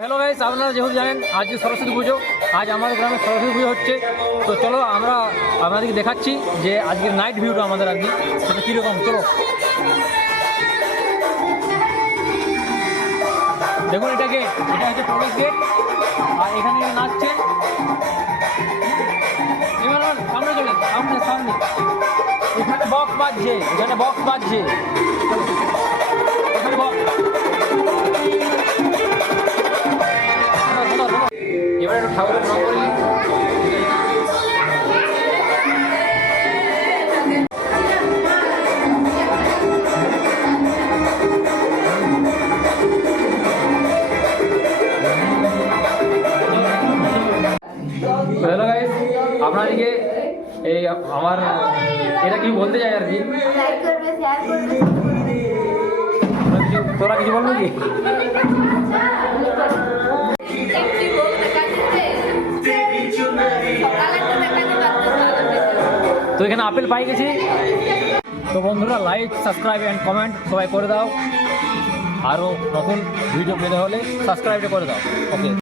Hello guys, আপনারা যেহেতু জানেন আজকে সরস্বতী পুজো, আজ আমাদের গ্রামে সরস্বতী পুজো হচ্ছে। তো চলো আমরা আপনাদেরকে দেখাচ্ছি যে আজকের নাইট ভিউটা আমাদের আর কি সেটা কীরকম? চলো। দেখুন এটা গেট এটা হচ্ছে প্রবেশ গেট আর এখানে নাচছে। সামনে চলে সামনে সামনে। এখানে বক্স বাজছে, এখানে বক্স বাজছে। ঠাকুরের নাম বলি হ্যালো গাইস আপনাদেরকে এই আমার এটা কি বলতে চাই আর কি? লাইক করবে শেয়ার করবে। তোরা কিছু- তোরা কিছু বলবি কি? তো এখানে আপেল পাই গেছি। তো বন্ধুরা লাইক সাবস্ক্রাইব অ্যান্ড কমেন্ট সবাই করে দাও। আরও নতুন ভিডিও পেতে হলে সাবস্ক্রাইবটা করে দাও। ওকে